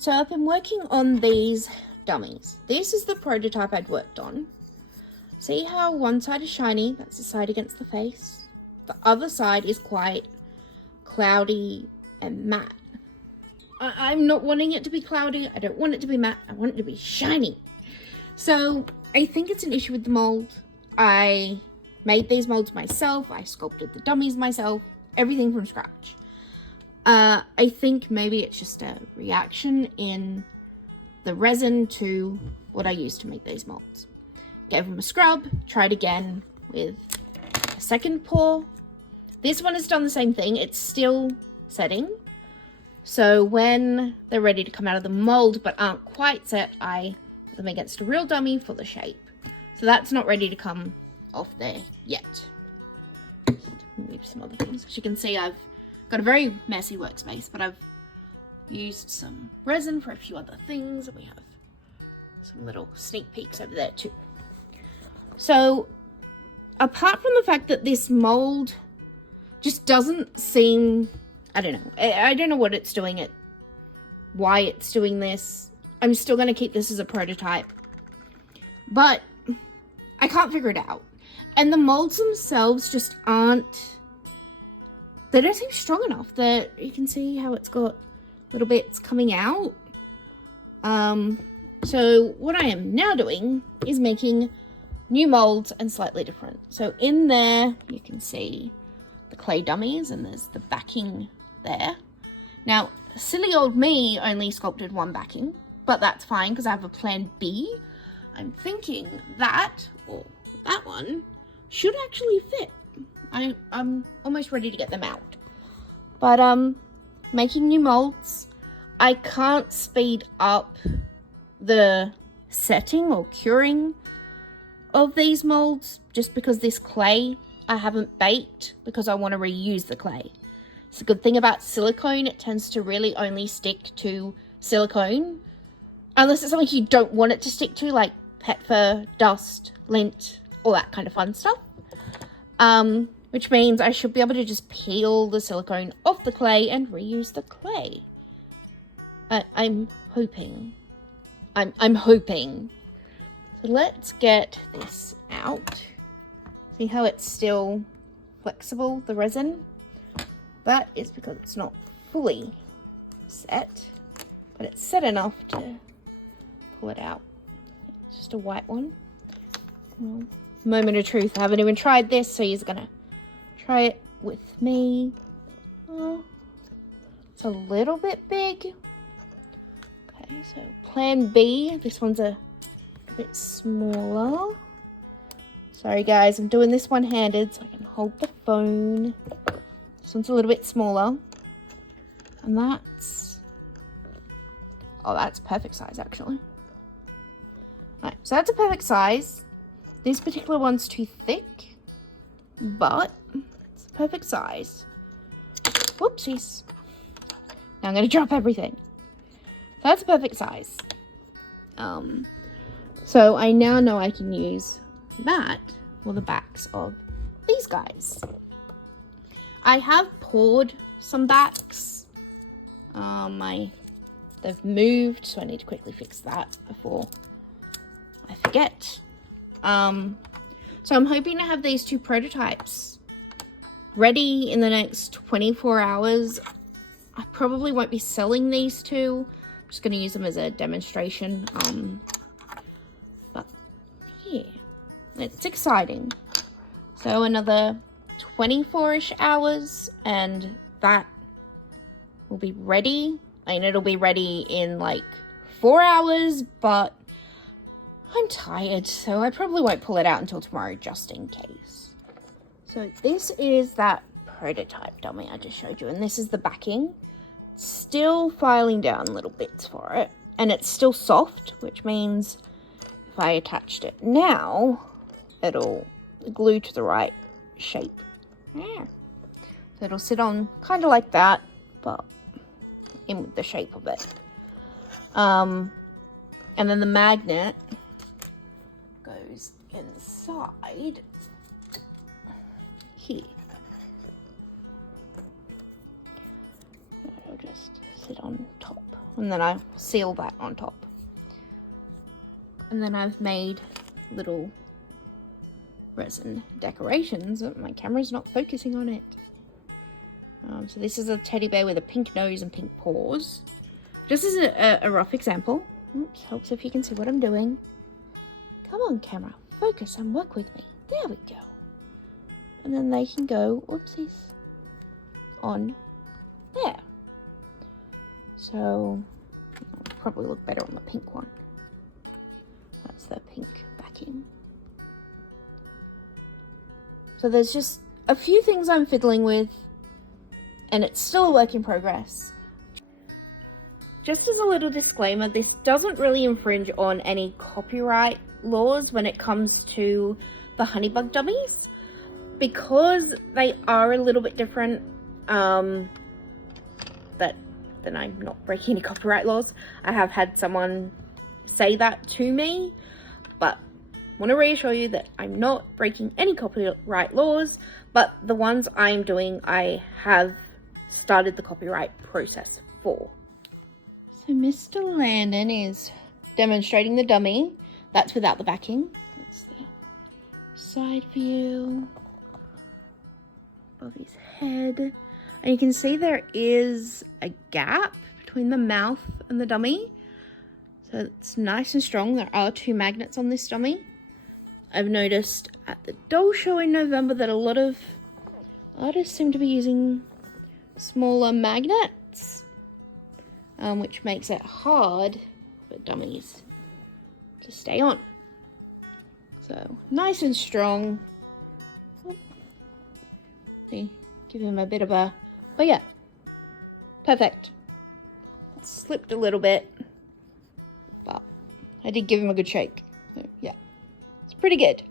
So I've been working on these dummies. This is the prototype I'd worked on. See how one side is shiny, that's the side against the face. The other side is quite cloudy and matte. I'm not wanting it to be cloudy, I don't want it to be matte, I want it to be shiny. So I think it's an issue with the mold. I made these molds myself, I sculpted the dummies myself, everything from scratch. I think maybe it's just a reaction in the resin to what I used to make these molds. Gave them a scrub, tried again with a second pour. This one has done the same thing, it's still setting. So when they're ready to come out of the mold but aren't quite set, I put them against a real dummy for the shape. So that's not ready to come off there yet. Move some other things. As you can see, I've got a very messy workspace, but I've used some resin for a few other things, and we have some little sneak peeks over there too. So apart from the fact that this mold just doesn't seem, I don't know, I don't know what it's doing, why it's doing this. I'm still going to keep this as a prototype, but I can't figure it out. And the molds themselves just aren't, they don't seem strong enough. That you can see how it's got little bits coming out. So what I am now doing is making new molds and slightly different. So in there you can see the clay dummies and there's the backing there. Now silly old me only sculpted one backing, but that's fine because I have a plan B. I'm thinking that, or that one, should actually fit. I'm almost ready to get them out. But making new molds, I can't speed up the setting or curing of these molds just because this clay I haven't baked because I want to reuse the clay. It's a good thing about silicone, it tends to really only stick to silicone unless it's something you don't want it to stick to, like pet fur, dust, lint, all that kind of fun stuff. Which means I should be able to just peel the silicone off the clay and reuse the clay. I'm hoping. I'm hoping. So let's get this out. See how it's still flexible, the resin? That is because it's not fully set, but it's set enough to pull it out. It's just a white one. Well, moment of truth, I haven't even tried this, so you're gonna try it with me. Oh, it's a little bit big. Okay, so plan B, this one's a bit smaller. Sorry guys, I'm doing this one-handed so I can hold the phone. This one's a little bit smaller. And that's, oh, that's perfect size actually. Right, so that's a perfect size. This particular one's too thick, but it's a perfect size. Whoopsies. Now I'm going to drop everything. So that's a perfect size. So I now know I can use that for the backs of these guys. I have poured some backs. They've moved, so I need to quickly fix that before I forget. So I'm hoping to have these two prototypes ready in the next 24 hours. I probably won't be selling these two. I'm just going to use them as a demonstration. But yeah, it's exciting. So another 24-ish hours and that will be ready. I mean, it'll be ready in like 4 hours, but I'm tired, so I probably won't pull it out until tomorrow just in case. So this is that prototype dummy I just showed you, and this is the backing. Still filing down little bits for it, and it's still soft, which means if I attached it now, it'll glue to the right shape. Yeah. So it'll sit on kind of like that, but in the shape of it. And then the magnet goes inside here. It'll just sit on top and then I seal that on top. And then I've made little resin decorations. My camera's not focusing on it. So this is a teddy bear with a pink nose and pink paws. Just as a rough example. Oops, helps if you can see what I'm doing. Come on, camera, focus and work with me. There we go. And then they can go, oopsies, on there. So, it'll probably look better on the pink one. That's the pink backing. So there's just a few things I'm fiddling with, and it's still a work in progress. Just as a little disclaimer, this doesn't really infringe on any copyright laws when it comes to the honeybug dummies, because they are a little bit different. Then I'm not breaking any copyright laws. I have had someone say that to me, but I want to reassure you that I'm not breaking any copyright laws, but the ones I'm doing, I have started the copyright process for. So Mr. Landon is demonstrating the dummy. That's without the backing. That's the side view above his head. And you can see there is a gap between the mouth and the dummy. So it's nice and strong. There are 2 magnets on this dummy. I've noticed at the doll show in November that a lot of artists seem to be using smaller magnets, which makes it hard for dummies to stay on. So nice and strong. See, give him a bit of a, but yeah, perfect. It slipped a little bit, but I did give him a good shake. So yeah, it's pretty good.